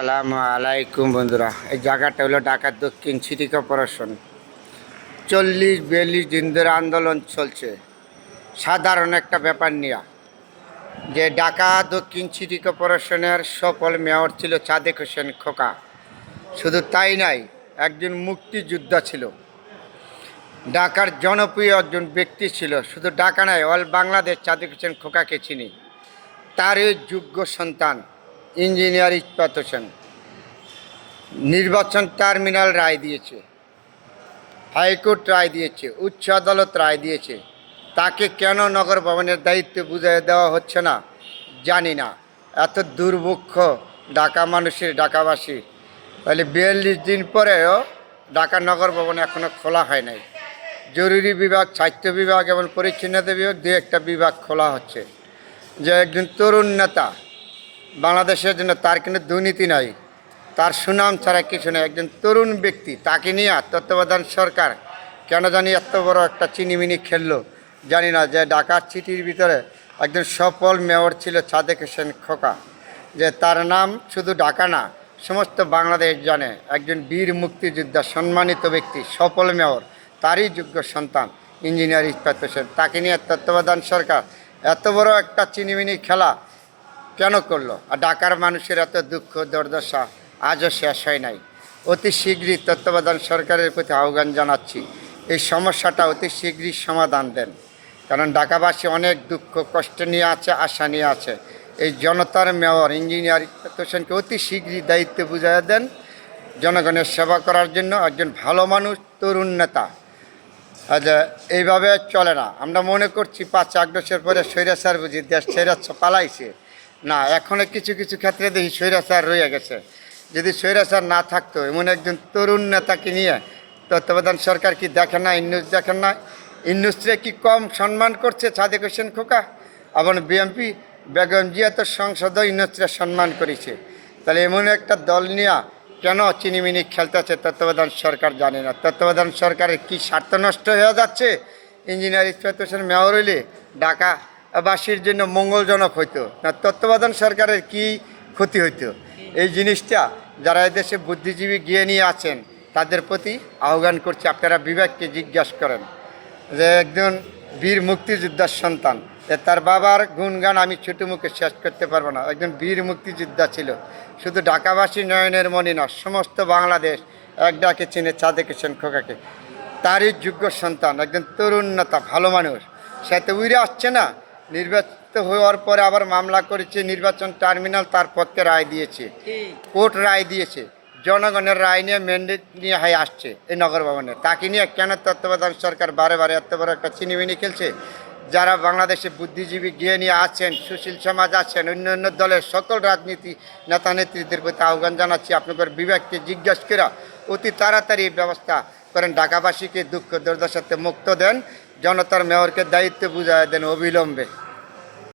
আসসালামু আলাইকুম বন্ধুরা। এই জায়গাটা হলো ঢাকার দক্ষিণ সিটি কর্পোরেশন। 40-42 দিন ধরে আন্দোলন চলছে সাধারণ একটা ব্যাপার নিয়ে, যে ঢাকা দক্ষিণ সিটি কর্পোরেশনের সফল মেয়র ছিল সাদেক হোসেন খোকা। শুধু তাই নাই, একজন মুক্তিযোদ্ধা ছিল, ঢাকার জনপ্রিয় একজন ব্যক্তি ছিল। শুধু ঢাকা নয়, অল বাংলাদেশ সাদেক হোসেন খোকাকে চিনি। তারই যোগ্য সন্তান ইঞ্জিনিয়ার ইস্পাত হোসেন নির্বাচন টার্মিনাল রায় দিয়েছে, হাইকোর্ট রায় দিয়েছে, উচ্চ আদালত রায় দিয়েছে। তাকে কেন নগর ভবনের দায়িত্ব বুঝিয়ে দেওয়া হচ্ছে না জানি না। এত দুর্ভিক্ষ ঢাকা মানুষের, ঢাকাবাসীর। তাহলে 42 দিন পরেও ঢাকা নগর ভবন এখনও খোলা হয় নাই। জরুরি বিভাগ, স্বাস্থ্য বিভাগ এবং পরিচ্ছন্নতা বিভাগ, দু একটা বিভাগ খোলা হচ্ছে। যে একজন তরুণ নেতা বাংলাদেশের জন্য, তার কিন্তু দুর্নীতি নাই, তার সুনাম ছাড়া কিছু নেই, একজন তরুণ ব্যক্তি, তাকে নিয়ে তত্ত্বাবধান সরকার কেন জানি এত বড় একটা চিনিমিনি খেললো জানি না। যে ঢাকার সিটির ভিতরে একজন সফল মেয়র ছিল সাদেক হোসেন খোকা, যে তার নাম শুধু ঢাকা না, সমস্ত বাংলাদেশ জানে। একজন বীর মুক্তিযোদ্ধা, সম্মানিত ব্যক্তি, সফল মেয়র, তারই যোগ্য সন্তান ইঞ্জিনিয়ার ইস্পাত হোসেন। তাকে নিয়ে তত্ত্বাবধান সরকার এত বড় একটা চিনিমিনি খেলা কেন করলো? আর ঢাকার মানুষের এত দুঃখ দুর্দশা আজও শেষ হয় নাই। অতি শীঘ্রই তত্ত্বাবধান সরকারের প্রতি আহ্বান জানাচ্ছি, এই সমস্যাটা অতি শীঘ্রই সমাধান দেন। কারণ ঢাকাবাসী অনেক দুঃখ কষ্ট নিয়ে আছে, আশা নিয়ে আছে। এই জনতার মেয়র ইঞ্জিনিয়ার ইস্পাত হোসেনকে অতি শীঘ্রই দায়িত্ব বুঝিয়ে দেন জনগণের সেবা করার জন্য। একজন ভালো মানুষ, তরুণ নেতা। আচ্ছা, এইভাবে চলে না। আমরা মনে করছি 5 আগস্টের পরে স্বৈরাচার বুঝি দেশ ছেড়ে পালাইছে। না, এখনও কিছু কিছু ক্ষেত্রে দেখি স্বৈরাচার রয়ে গেছে। যদি স্বৈরাচার না থাকতো, এমন একজন তরুণ নেতাকে নিয়ে তত্ত্বাবধান সরকার কি দেখেন না? ইন্নুস দেখেন না? ইন্নুসরে কি কম সম্মান করছে সাদেক হোসেন খোকা? আবার বিএনপি বেগম জিয়া তো সংসদও ইন্নুসরে সম্মান করেছে। তাহলে এমন একটা দল নিয়ে কেন চিনিমিনি খেলতেছে তত্ত্বাবধান সরকার জানে না। তত্ত্বাবধান সরকারের কি স্বার্থ নষ্ট হয়ে যাচ্ছে? ইঞ্জিনিয়ার ইস্পাত হোসেন মেয়র হইলে ঢাকাবাসীর জন্য মঙ্গলজনক হইতো না, তত্ত্বাবধান সরকারের কি ক্ষতি হইতো? এই জিনিসটা যারা এদেশে বুদ্ধিজীবী গিয়ে নিয়ে আছেন, তাদের প্রতি আহ্বান করছি, আপনারা বিবেককে জিজ্ঞাসা করেন। যে একজন বীর মুক্তিযোদ্ধার সন্তান, তার বাবার গুণগান আমি ছোটো মুখে শেষ করতে পারবো না। একজন বীর মুক্তিযোদ্ধা ছিল, শুধু ঢাকাবাসী নয়নের মনি না, সমস্ত বাংলাদেশ এক ডাকে চিনে সাদেক হোসেন খোকাকে। তারই যোগ্য সন্তান, একজন তরুণ নেতা, ভালো মানুষ। সে তো উড়ে আসছে না, নির্বাচিত হওয়ার পরে আবার মামলা করেছে, নির্বাচন টার্মিনাল তার পক্ষে রায় দিয়েছে, কোর্ট রায় দিয়েছে, জনগণের রায় নিয়ে ম্যান্ডেট নিয়ে আসছে এই নগর ভবনে। তাকে নিয়ে কেন তত্ত্বাবধান সরকার বারে বারে এত বড় একটা চিনিমিনি খেলছে? যারা বাংলাদেশে বুদ্ধিজীবী গিয়ে নিয়ে আছেন, সুশীল সমাজ আছেন, অন্য অন্য দলের সকল রাজনীতি নেতা নেত্রীদের প্রতি আহ্বান জানাচ্ছি, আপনাদের বিবেককে জিজ্ঞাসা করা অতি তাড়াতাড়ি ব্যবস্থা করেন। ঢাকাবাসীকে দুঃখ দুর্দশাতে মুক্ত দেন, জনতার মেয়রকে দায়িত্ব বুঝায় দেন অবিলম্বে।